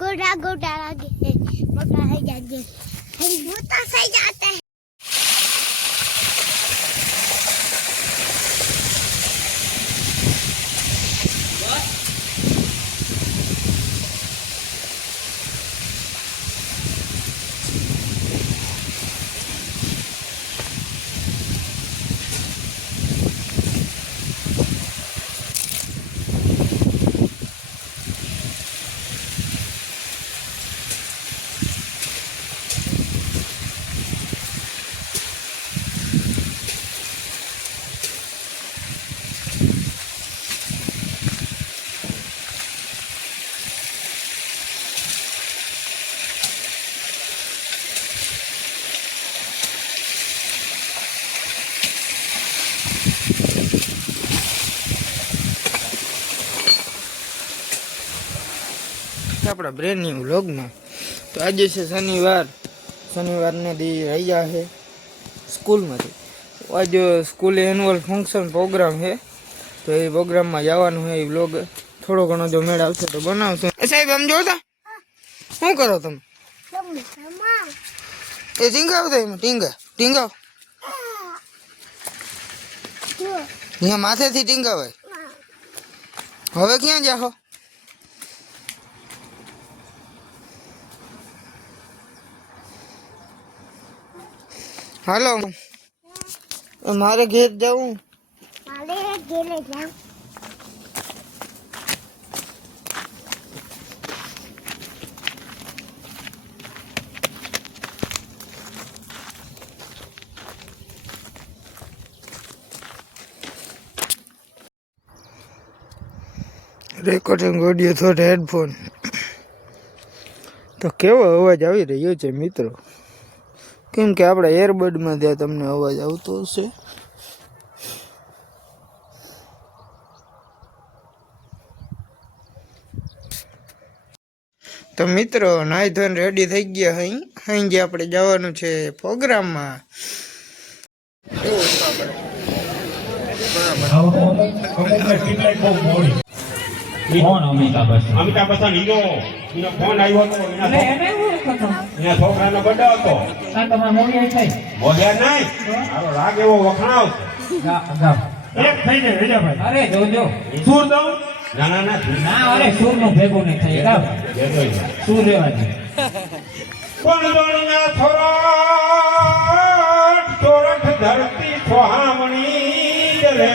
गोटा गोटा लगे मोटा है जाते मोटा सही जाता है। આપણા બ્રેન્ડ ન્યુ વ્લોગમાં તો આજે છે શનિવારને દી રહ્યા છે સ્કૂલમાંથી. આજે સ્કૂલે એન્યુઅલ ફંક્શન પ્રોગ્રામ છે તો એ પ્રોગ્રામમાં જવાનું છે. એ વ્લોગ થોડો ઘણો જો મેળ આવશે તો બનાવશું. સાહેબ આમ જોતા શું કરો તમે? એ ટીંગાવ થાય એમાં ટીંગાવ અહીંયા માથેથી ટીંગાવાય. હવે ક્યાં જાઓ? હાલો મારે ઘેર જવું. રેકોર્ડિંગ ઓડિયો થોડ હેડફોન તો કેવો અવાજ આવી રહ્યો છે મિત્રો? કેમ કે આપણા એરબડમાં ત્યાં તમને અવાજ આવતો હશે. તો મિત્રો નાઈ ધોઈને રેડી થઈ ગયા. અહીં જે આપણે જવાનું છે પ્રોગ્રામમાં. અમિતાભ બચ્ચન હીરો એનો ફોન આવ્યો હતો. એના છોકરાનો બર્થડે હતો. બોલ્યા નહીં મારો રાગ એવો વખણાવ એક થઈ જાય વેજાભાઈ. અરે જોજો સૂર દઉં ના ના ના અરે સૂર નો ભેગો નહીં થઈ ગાવ સૂર રેવા દે. કોણ દોણિયા થોરાટ ચોરઠ ધરતી સોહામણી રે.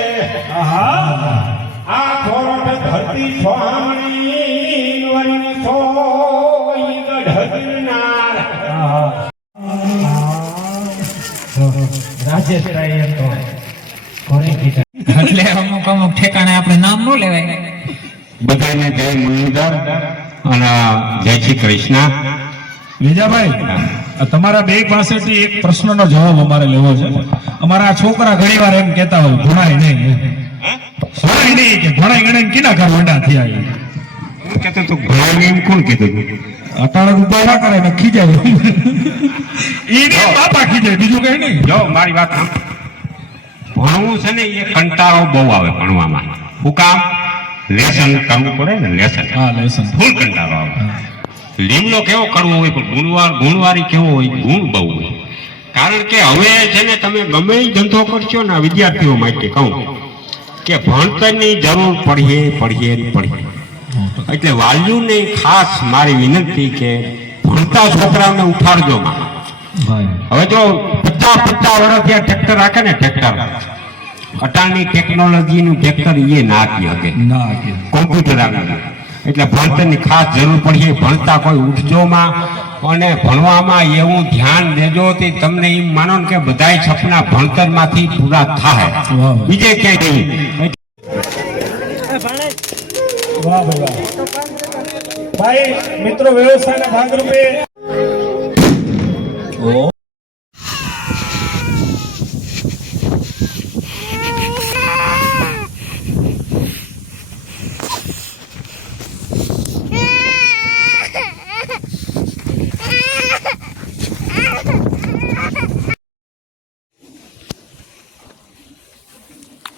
આ થોરઠ ધરતી સોહામણી વરી સોઈ ગઢગિરનાર. રાજેશભાઈ એમ તો કોને કીધા એટલે અમુક ઠેકાણે આપણે નામ ન લેવાય. બધાને જય મુરલીધર અને જય શ્રી કૃષ્ણ. વિજાભાઈ તમારા બે પાસેથી એક પ્રશ્નનો જવાબ અમારે લેવો છે. અમારા છોકરા ઘણી વાર એમ કહેતા હોય ભણાય નહીં કે ભણાઈ ગણે કિના ઘર વંડા થયા. કહેતો તો ભણાય એમ કોણ કીધું? અટાણે ઉભા ના કરે ને ખીજાય. એને બાપા ખીજાય બીજું કઈ નહીં. જો મારી વાત ભણવું છે ને એ કંટાળો બહુ આવે ભણવામાં. શું કામ? લેસન કરવું પડે ને લેસન. હા લેસન ફૂલ કંટાળો આવે. લીમડો કેવો કરવો હોય પણ ગુણવારી કેવો હોય ગુણ બહુ હોય. કારણ કે હવે છે ને તમે ગમે એ ધંધો કરશો ને વિદ્યાર્થીઓ માટે કહું કે ભણતરની જરૂર પડીએ. એટલે વાલીઓને ખાસ મારી વિનંતી કે ભણતા છોકરાઓને ઉઠાડજો. હવે જો 50 વર્ષથી આ ટ્રેક્ટર રાખે ને ટ્રેક્ટર અટાણની ટેકનોલોજીનું ટ્રેક્ટર એ ના આપી શકે. કોમ્પ્યુટર આવી ગયું એટલે ભણતરની ખાસ જરૂર પડીએ. ભણતા કોઈ ઉઠજોમાં અને ભણવામાં એવું ધ્યાન દેજો કે તમને એમ માનો કે બધાય સપના ભણતરમાંથી પૂરા થાય બીજે ક્યાંય નહીં. વાહ ભાઈ મિત્રો વ્યવસાયના ભાગરૂપે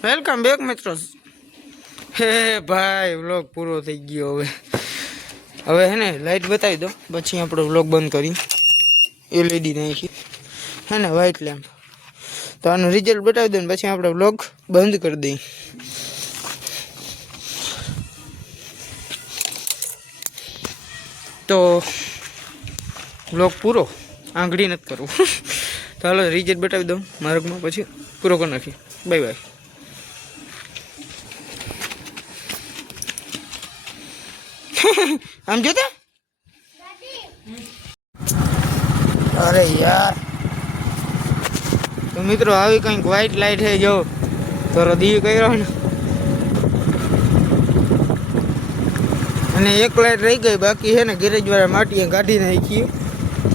વેલકમ બેક મિત્રો. હે ભાઈ વ્લોગ પૂરો થઈ ગયો. હવે હે ને લાઈટ બતાવી દો પછી આપણો વ્લોગ બંધ કરી. એલઈડી નાખી હે ને વ્હાઈટ લેમ્પ. તો આનું રિઝલ્ટ બતાવી દો ને પછી આપણે વ્લોગ બંધ કરી દઈએ. તો વ્લોગ પૂરો આંગળી નથી કરવું. તો હાલો રિઝલ્ટ બતાવી દઉં માર્ગમાં પછી પૂરો કરી નાખીએ. Bye bye. આમ જોતા અરે યાર. તો મિત્રો આવી કંઈક વ્હાઈટ લાઈટ હે જો તો દી કર્યો ને અને એક લાઈટ રહી ગઈ બાકી છે ને ગેરેજ વાળા માટીએ કાઢી નાખી.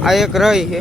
આ એક રહી છે